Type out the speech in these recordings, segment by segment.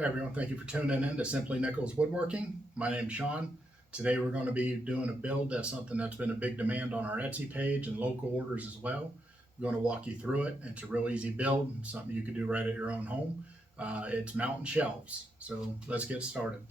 Hey everyone, thank you for tuning in to Simply Nichols Woodworking. My name's Sean. Today we're going to be doing a build that's something that's been a big demand on our Etsy page and local orders as well. I'm going to walk you through it. It's a real easy build, something you can do right at your own home. It's mountain shelves. So let's get started.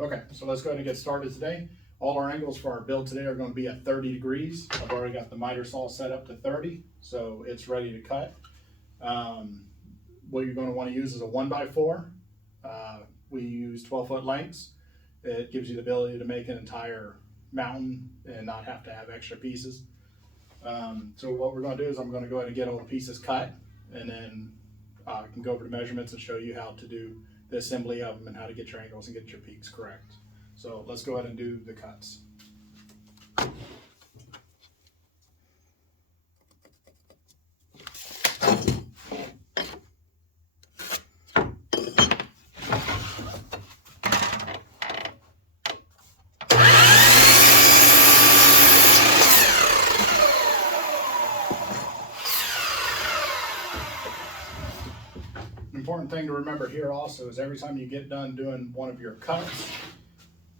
Okay, so let's go ahead and get started today. All our angles for our build today are going to be at 30 degrees. I've already got the miter saw set up to 30, so it's ready to cut. What you're going to want to use is a 1x4. We use 12-foot lengths. It gives you the ability to make an entire mountain and not have to have extra pieces. So what we're going to do is I'm going to go ahead and get all the pieces cut, and then I can go over the measurements and show you how to do the assembly of them and how to get your angles and get your peaks correct. So let's go ahead and do the cuts. Important thing to remember here also is every time you get done doing one of your cuts,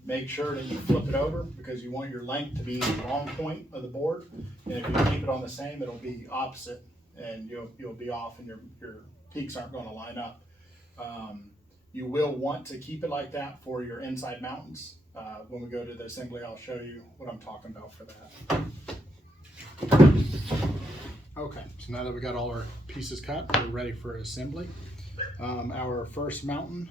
make sure that you flip it over because you want your length to be the long point of the board. And if you keep it on the same, it'll be opposite and you'll be off and your peaks aren't going to line up. You will want to keep it like that for your inside mountains. When we go to the assembly, I'll show you what I'm talking about for that. Okay, so now that we got all our pieces cut, we're ready for assembly. Our first mountain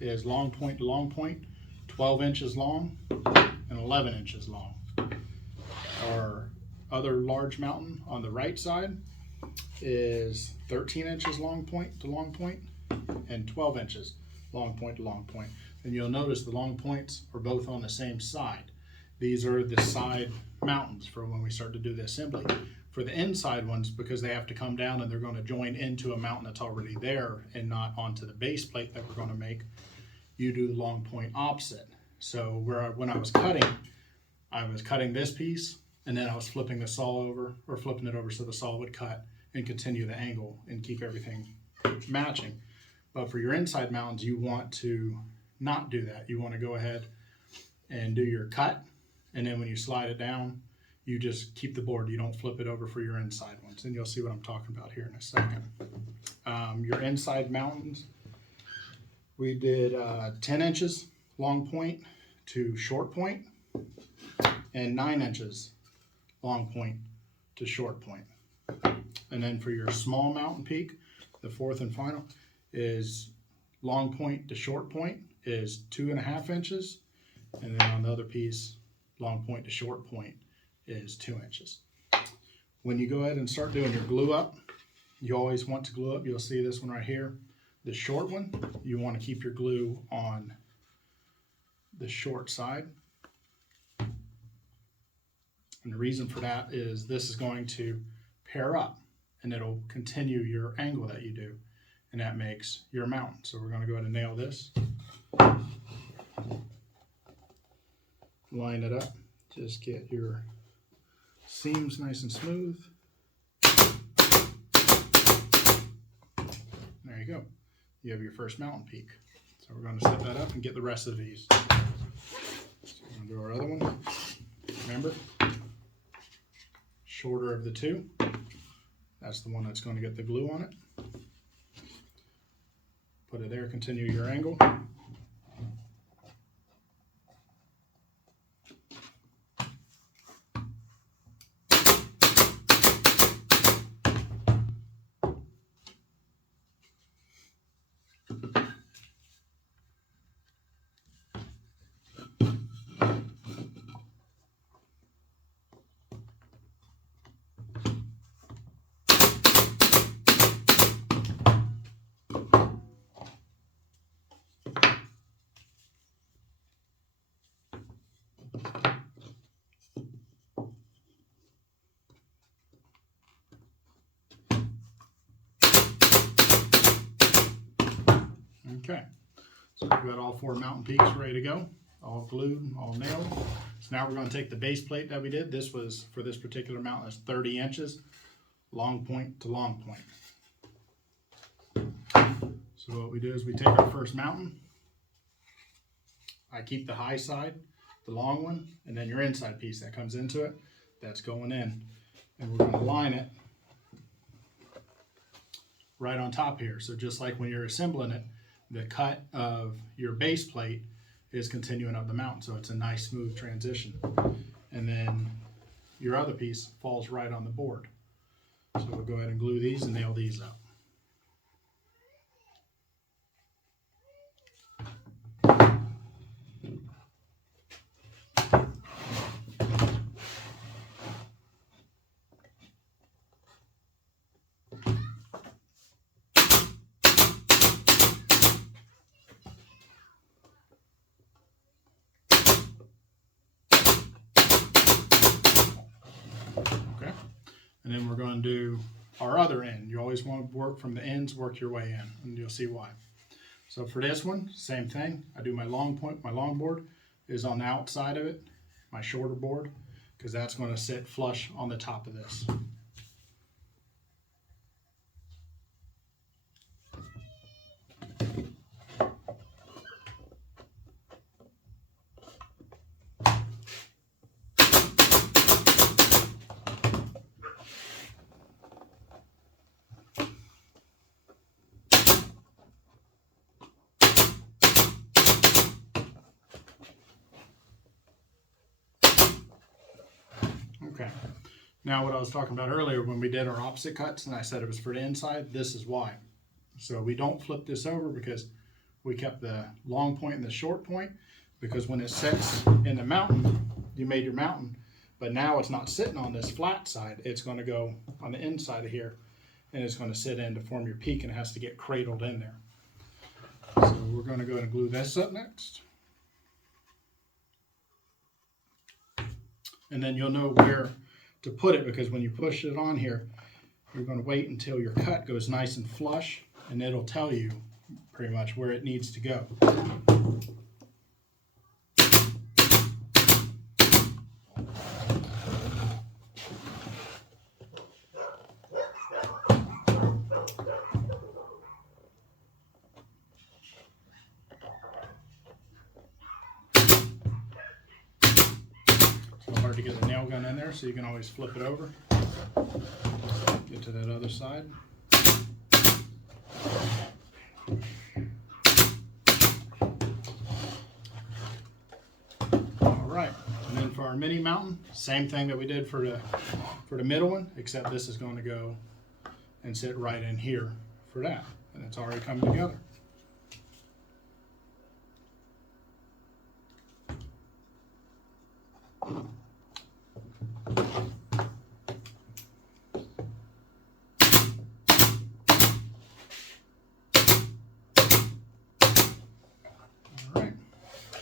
is long point to long point, 12 inches long and 11 inches long. Our other large mountain on the right side is 13 inches long point to long point and 12 inches long point to long point. And you'll notice the long points are both on the same side. These are the side mountains for when we start to do the assembly. For the inside ones, because they have to come down and they're going to join into a mountain that's already there and not onto the base plate that we're going to make, you do the long point opposite. So when I was cutting this piece and then I was flipping the saw over or flipping it over so the saw would cut and continue the angle and keep everything matching. But for your inside mountains, you want to not do that. You want to go ahead and do your cut, and then when you slide it down, you just keep the board. You don't flip it over for your inside ones, and you'll see what I'm talking about here in a second. Your inside mountains, we did 10 inches long point to short point and 9 inches long point to short point. And then for your small mountain peak, the fourth and final is long point to short point is 2.5 inches, and then on the other piece, long point to short point is 2 inches. When you go ahead and start doing your glue up, you always want to glue up. You'll see this one right here. The short one, you want to keep your glue on the short side. And the reason for that is this is going to pair up and it'll continue your angle that you do, and that makes your mountain. So we're going to go ahead and nail this. Line it up. Just get your seams nice and smooth. There you go. You have your first mountain peak. So we're going to set that up and get the rest of these. So we're going to do our other one. Remember, shorter of the two. That's the one that's going to get the glue on it. Put it there, continue your angle. Okay, so we've got all 4 mountain peaks ready to go, all glued, all nailed. So now we're going to take the base plate that we did. This was, for this particular mountain, is 30 inches, long point to long point. So what we do is we take our first mountain. I keep the high side, the long one, and then your inside piece that comes into it, that's going in. And we're going to line it right on top here. So just like when you're assembling it, the cut of your base plate is continuing up the mountain, so it's a nice smooth transition. And then your other piece falls right on the board. So we'll go ahead and glue these and nail these up. Okay, and then we're going to do our other end. You always want to work from the ends, work your way in, and you'll see why. So for this one, same thing. I do my long point, my long board is on the outside of it, my shorter board, because that's going to sit flush on the top of this. Okay, now what I was talking about earlier when we did our opposite cuts and I said it was for the inside, this is why. So we don't flip this over because we kept the long point and the short point, because when it sits in the mountain, you made your mountain, but now it's not sitting on this flat side, it's going to go on the inside of here and it's going to sit in to form your peak, and it has to get cradled in there. So we're going to go ahead and glue this up next. And then you'll know where to put it, because when you push it on here, you're going to wait until your cut goes nice and flush, and it'll tell you pretty much where it needs to go. Hard to get the nail gun in there, so you can always flip it over, get to that other side. All right, and then for our mini mountain, same thing that we did for the middle one, except this is going to go and sit right in here for that, and it's already coming together.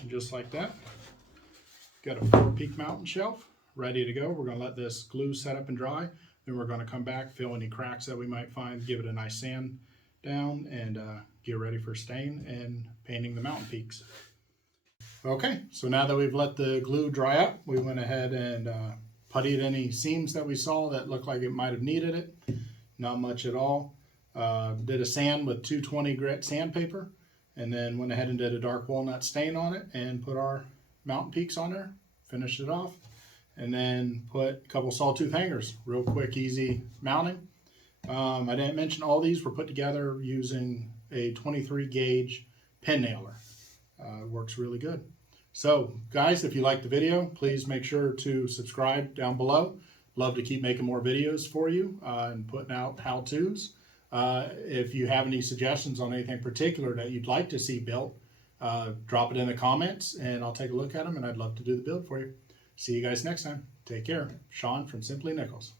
Just like that. Got a 4-peak mountain shelf ready to go. We're going to let this glue set up and dry. Then we're going to come back, fill any cracks that we might find, give it a nice sand down, and get ready for stain and painting the mountain peaks. Okay, so now that we've let the glue dry up, we went ahead and puttied any seams that we saw that looked like it might have needed it. Not much at all. Did a sand with 220 grit sandpaper, and then went ahead and did a dark walnut stain on it and put our mountain peaks on there, finished it off, and then put a couple sawtooth hangers, real quick, easy mounting. I didn't mention all these were put together using a 23 gauge pin nailer. Works really good. So guys, if you liked the video, please make sure to subscribe down below. Love to keep making more videos for you and putting out how-tos. If you have any suggestions on anything particular that you'd like to see built, drop it in the comments and I'll take a look at them, and I'd love to do the build for you. See you guys next time. Take care. Sean from Simply Nichols.